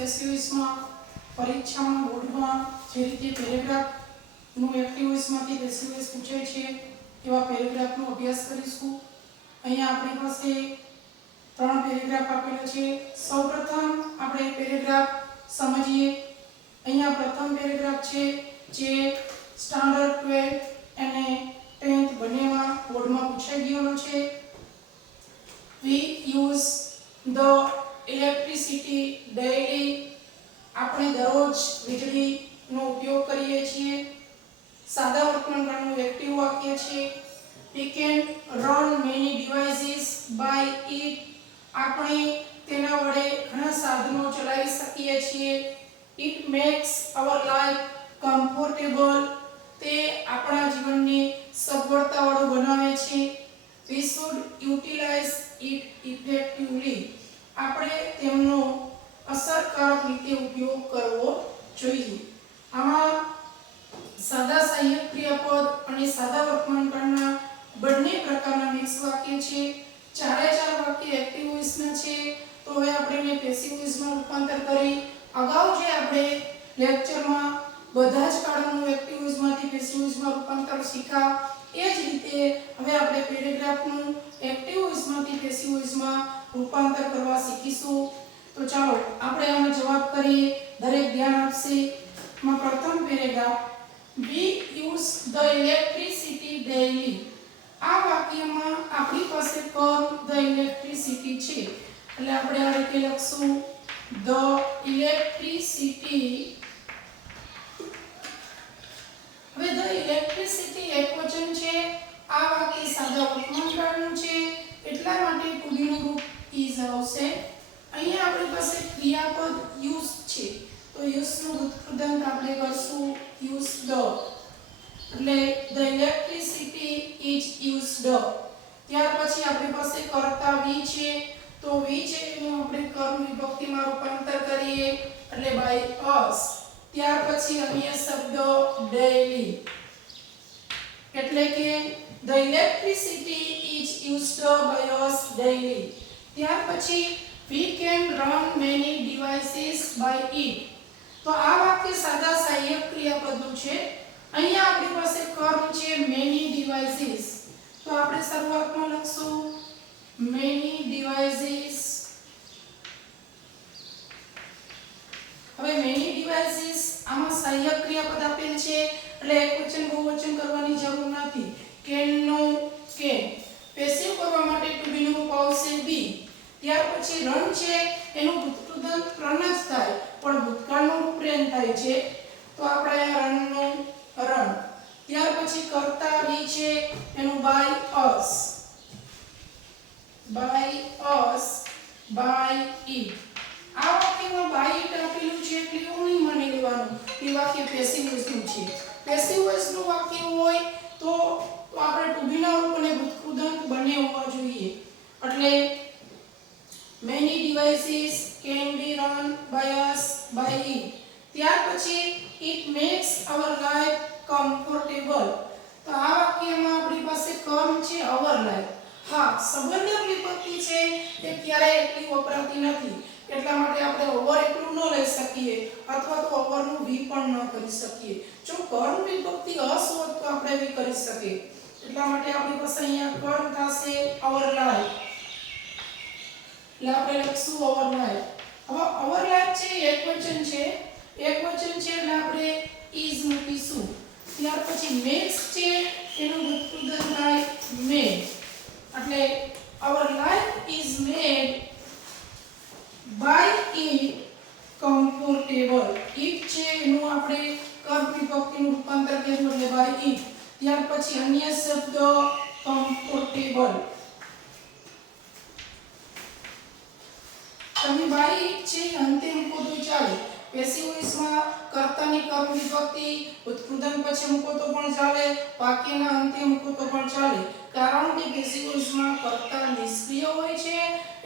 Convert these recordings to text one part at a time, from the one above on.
Passive વોઇસમાં પરીક્ષામાં બોર્ડમાં જે રીતે પેરેગ્રાફ નું એક્ટિવ વોઇસમાંથી પેસિવ વોઇસ પૂછાય છે એવા પેરેગ્રાફનો અભ્યાસ કરીશું. અહીંયા આપણી પાસે 3 પેરેગ્રાફ આપેલા છે. સૌપ્રથમ આપણે પેરેગ્રાફ સમજીએ. અહીંયા પ્રથમ પેરેગ્રાફ છે જે સ્ટાન્ડર્ડ 12 અને 10th બંનેમાં બોર્ડમાં પૂછાઈ ગયેલો છે. We use the electricity daily. આપણે દરરોજ વીજળીનો ઉપયોગ કરીએ છીએ. સાદા વર્તમાનકાળનું એક્ટિવ વાક્ય છે. We can run many devices by it. આપણે તેના વડે ઘણા સાધનો ચલાવી શકીએ છીએ. It makes our life comfortable. તે આપણા જીવનને સગવડતાવાળું બનાવે છે. We should utilize it effectively. આપણે તેમનો અસરકારક રીતે ઉપયોગ કરવો જોઈએ. આમાં સાદા સહાયક ક્રિયાપદ અને સાદા વર્તમાનકાળના બંને પ્રકારના મિક્સ વાક્ય છે. ચારે ચાર વાક્ય એક્ટિવ વોઇસના છે. તો હવે આપણે એને પેસિવ વોઇસમાં રૂપાંતર કરી અગાઉ જે આપણે લેક્ચરમાં બધા જ કાળનું એક્ટિવ વોઇસમાંથી પેસિવ વોઇસમાં રૂપાંતર શીખ્યા એ જ રીતે હવે આપણે પેરેગ્રાફનું એક્ટિવ વોઇસમાંથી પેસિવ વોઇસમાં રૂપાંતર કરવા શીખીશું. તો ચાલો આપણે આનો જવાબ કરીએ. દરેક ધ્યાન આપશે. માં પ્રથમ paragraph We use the electricity daily. આ વાક્યમાં આપણી પાસે કર્મ the electricity છે એટલે આપણે આ રીતે લખશું the electricity. હવે the electricity એકવચન છે. આ વાક્ય સાદા વર્તમાનકાળનું છે એટલા માટે to be નું રૂપ is આવશે. અહીંયા આપણી પાસે ક્રિયાપદ use છે તો use નું ઉત્પાદન આપણે કરશું used. એટલે the electricity is used. ત્યાર પછી આપણી પાસે કર્તા we છે તો we છે એનું આપણે કર્મ વિભક્તિમાં રૂપાંતર કરીએ એટલે by us. ત્યાર પછી અન્ય શબ્દ daily એટલે કે the electricity is used by us daily. ત્યાર પછી we can run many devices by it. તો આ વાક્ય સાદા સહાયક ક્રિયાપદનું છે. અહીંયા આપણી પાસે કર્મ છે many devices તો આપણે શરૂઆતમાં લખશું many devices. હવે many devices આમાં સહાયક ક્રિયાપદ આપેલ છે એટલે એકવચન બહુવચન કરવાની જરૂર નથી. can no can. પેસિવ કરવા માટે to be નું રૂપ આવશે be. ત્યાર પછી રન છે એનું ભૂતકૃદંત રન જ થાય પણ ભૂતકાળનું રૂપ રેન થાય છે તો આપણે આ રન નું રન. ત્યાર પછી કર્તા we છે એનું by us. by us by it. આ વાક્યમાં by it આપેલું છે એટલે એવું નહીં માની લેવાનું કે વાક્ય પેસિવ વોઇસનું છે. પેસિવ વોઇસનું વાક્ય હોય તો આપણે to be ના રૂપ અને ભૂતકૃદંત બંને હોવા જોઈએ. એટલે many devices can be run by us by it. ત્યાર પછી it makes our life comfortable. તો આ વાક્યમાં આપણી પાસે કર્મ છે our life. હા સંબંધક વિભક્તિ છે એ ક્યારેય એટલી વપરાતી નથી એટલા માટે આપણે ઓવર એકલું ન લઈ શકીએ અથવા તો ઓવર નું વી પણ ન કરી શકીએ. જો કર્મ વિભક્તિ અસ હોત તો આપણે વી કરી શકીએ એટલા માટે આપણી પાસે અહીંયા કર્મ થશે our life. એટલે આપણે લખશું our life. હવે our life છે એકવચન છે એટલે આપણે is મૂકીશું. ત્યાર પછી makes છે એનું ભૂતકૃદંત થાય made. એટલે our life is made by it comfortable. it છે એનું આપણે કર્મ વિભક્તિનું રૂપાંતર કર્યું એટલે by it. ત્યાર પછી અન્ય શબ્દ comfortable. તમે by it છે અંતે મૂકો તો ચાલે. પેસિવ વોઇસમાં કર્તાની કર્મ વિભક્તિ ઉત્કૃદન પછી મૂકો તો પણ ચાલે વાક્યના અંતે મૂકો તો પણ ચાલે કારણ કે પેસિવ વોઇસમાં કર્તા નિષ્ક્રિય હોય છે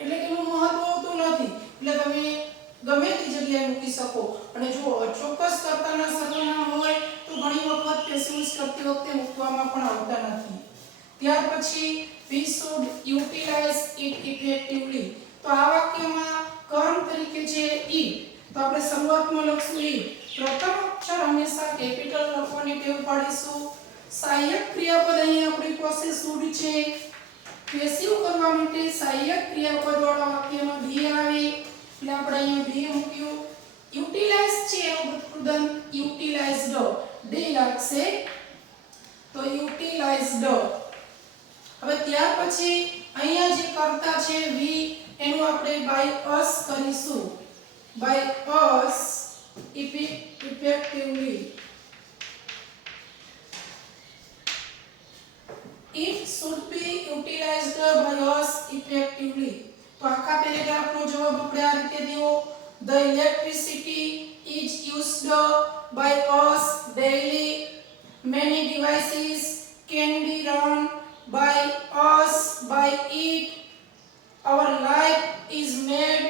એટલે કે એનું મહત્વ હોતું નથી એટલે તમે ગમે તે જગ્યાએ મૂકી શકો. અને જો અચોક્કસ કર્તાના સર્વનામ હોય તો ઘણી વખત પેસિવ વોઇસ કરતી વખતે મૂકવામાં પણ આવતા નથી. ત્યાર પછી we should utilize it effectively. તો આ વાક્યમાં કર્મ તરીકે છે it તો આપણે લખશું ઈ પ્રથમ અક્ષર હંમેશા કેપિટલ લખવાની ટેવ પાડીશું સહાયક ક્રિયાપદ અહીં આપણી પાસે શુડ છે પેસિવ કરવા માટે સહાયક ક્રિયાપદ વાળા વાક્યમાં be આવે એટલે આપણે અહીં be મૂક્યું યુટિલાઇઝ છે એનું ઉત્પાદન યુટિલાઇઝડ d લાગશે તો યુટિલાઇઝડ હવે ત્યાર પછી અહીંયા જે કર્તા છે we એનું આપણે by us કરીશું by us effectively it should be utilized by us effectively તો આખા પેરેગ્રાફનો જવાબ આપણે આ રીતે દેવો the electricity is used by us daily many devices can be run by us by it our life is made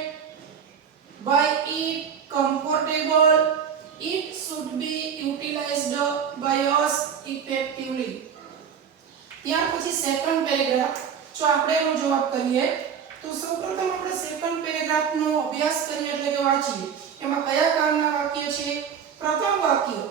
by it comfortable it should be utilized by us effectively ત્યાર પછી second paragraph જો આપણે એનો જવાબ કરીએ તો સૌપ્રથમ આપણે સેકન્ડ પેરેગ્રાફનો અભ્યાસ કરીએ એટલે કે વાંચીએ એમાં કયા કાળના વાક્ય છે પ્રથમ વાક્ય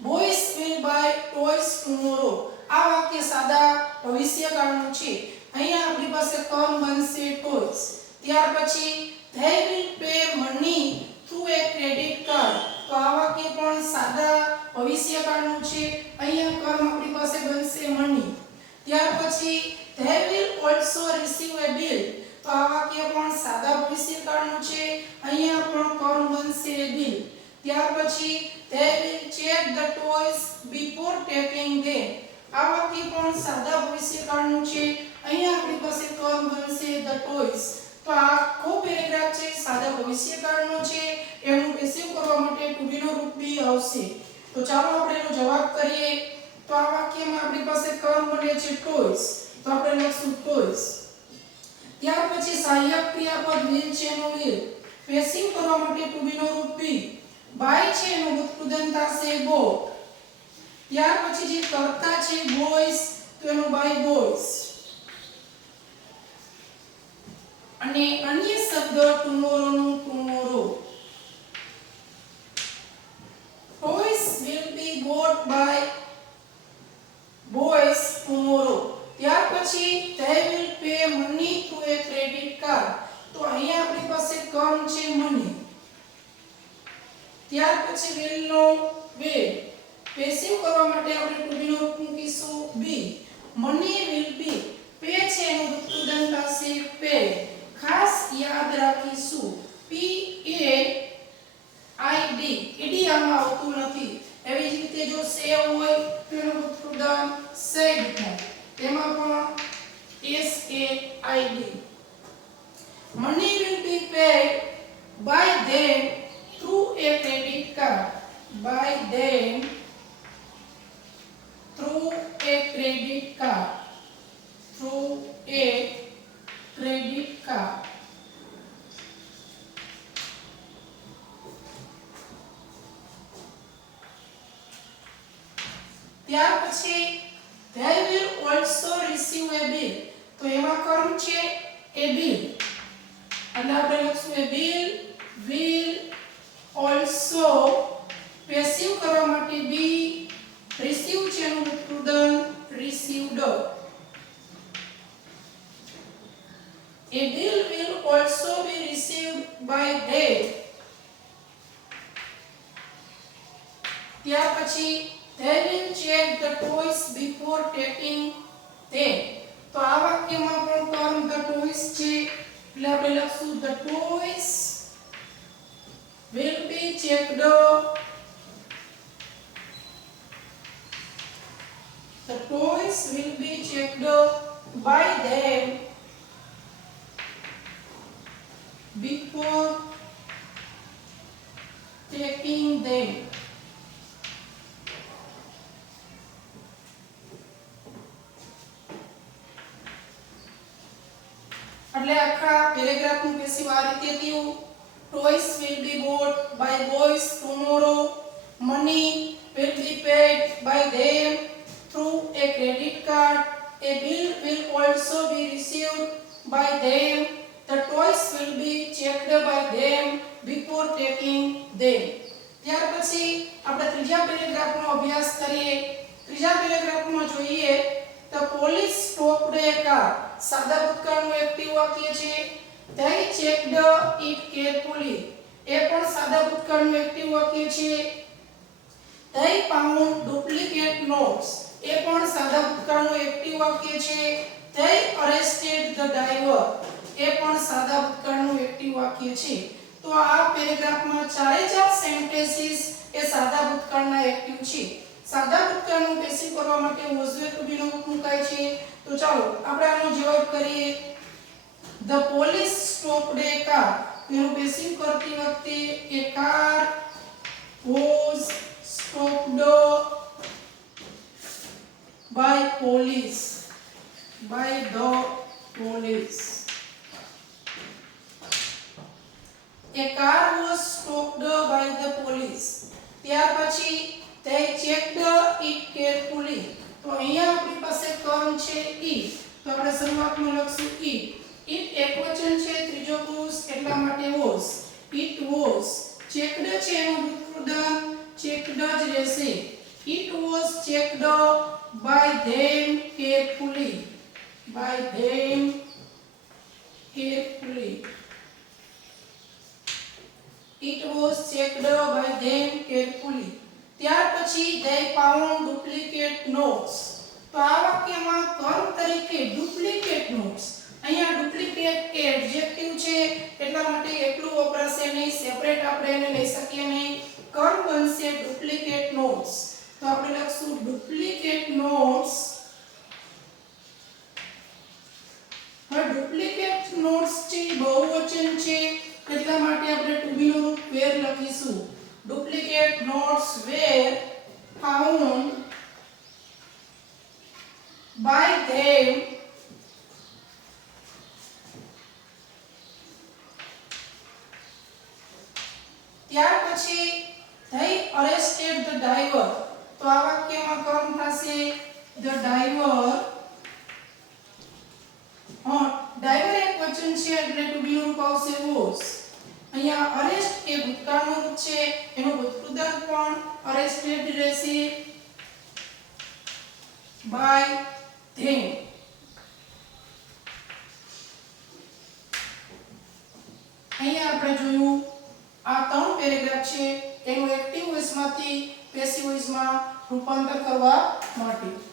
boys will buy toys tomorrow આ વાક્ય સાદા ભવિષ્યકાળનું છે અહીંયા આપણી પાસે કર્મ બનશે ટોયસ ત્યાર પછી they will pay money through a credit card તો આ વાક્ય પણ સાદા ભવિષ્યકાળનું છે અહીંયા કર્મ આપણી પાસે બનશે મની ત્યાર પછી they will also receive a bill તો આ વાક્ય પણ સાદા ભવિષ્યકાળનું છે અહીંયા પણ કર્મ બનશે bill ત્યાર પછી they will check the toys before taking them આ વાક્ય પણ સાદા ભવિષ્યકાળનું છે અહીંયા આપણી પાસે કર્મ બનશે the toys તો આ આખો પેરેગ્રાફ છે સાદા ભવિષ્યકાળનો છે એનું પેસિવ કરવા માટે to be નો રૂપ બી આવશે તો ચાલો આપણે એનો જવાબ કરીએ તો આ વાક્યમાં આપણી પાસે કર્મ બને છે toys તો આપણે લખશું toys ત્યાર પછી સહાયક ક્રિયાપદ will છે એનો will પેસિવ કરવા માટે to be નો રૂપ બી by છે એનું ઉત્પાદન થશે go ત્યાર પછી જે કર્તા છે boys તો એનું by boys અને અન્ય શબ્દ tomorrow નું tomorrow toys will be bought by boys tomorrow ત્યાર પછી they will pay money through a credit card તો અહીંયા આપણી પાસે કર્મ છે money ત્યાર પછી will નો will પેસિવ કરવા માટે આપણે to be નો રૂપ મૂકીશું be money will be pay છે એનું ઉત્પાદન થશે pay ખાસ યાદ રાખીશું P A I D ED આમાં આવતું નથી એવી જ રીતે જો સેવ હોય તો એનું ઉત્પાદન સેડ થાય તેમાં પણ S A I D money will be paid by them through a credit card by them through a credit card through a credit card ત્યાર પછી they will also receive a bill તો એમાં કર્મ છે a bill એટલે આપણે લખશું a bill will also passive કરવા માટે be receive છે એનું ઉત્પાદન received A bill will also be received by them. ત્યાર પછી they will check the toys before taking them. તો આ વાક્યમાં પણ કર્મ the toys છે એટલે આપણે લખશું the toys will be checked the toys will be checked by them before taking them એટલે આખા પેરેગ્રાફનું પેસિવ આ રીતે થયું toys will be bought by boys tomorrow money will be paid by them through a credit card a bill will also be received by them the toys will be checked by them before taking them they checked it carefully એ પણ સાદા ભૂતકાળનું active વાક્ય છે they found duplicate notes એ પણ સાદા ભૂતકાળનું active વાક્ય છે they arrested the driver એ પણ સાદા ભૂતકાળનું એક્ટિવ વાક્ય છે તો આ પેરેગ્રાફમાં ચારે ચાર સેન્ટેન્સીસ એ સાદા ભૂતકાળના એક્ટિવ છે સાદા ભૂતકાળનું પેસિવ કરવા માટે was were to be નો મુકાય છે તો ચાલો આપણે આનો જવાબ કરીએ the police stopped a car એનું પેસિવ કરતી વખતે a car was stopped by police by the police a car was stopped by the police ત્યાર પછી they checked it carefully તો અહીંયા આપણી પાસે કર્મ છે it તો આપણે શરૂઆતમાં લખશું it એકવચન છે ત્રીજો પુરુષ એટલા માટે was it was checked છે એનું ભૂતપ્રધાન checked જ રહેશે it was checked by them carefully by them carefully it was checked by them carefully ત્યાર પછી they found duplicate notes તો આ વાક્યમાં કર્મ તરીકે duplicate notes અહીંયા duplicate એ એડજેક્ટિવ છે એટલા માટે એકલું વપરાશે નહીં સેપરેટ આપણે એને લઈ શકીએ નહીં કર્મ બનશે duplicate notes તો આપણે લખશું duplicate notes હવે duplicate notes છે બહુવચન છે એટલા માટે આપણે to be નું રૂપ were લખીશું duplicate notes were found by them ત્યાર પછી they arrested the driver તો આ વાક્યમાં કર્મ થશે the driver driver એક વચન છે એટલે to be નું રૂપ આવશે was અહીંયા અરેસ્ટ એ ભૂતકાળનું રૂપ છે એનો ભૂતપ્રધાન પણ અરેસ્ટેડ રહેશે by them અહીંયા આપણે જોયું આ ત્રણ પેરેગ્રાફ છે એનું એક્ટિવ વોઇસમાંથી પેસિવ વોઇસમાં રૂપાંતર કરવા માટે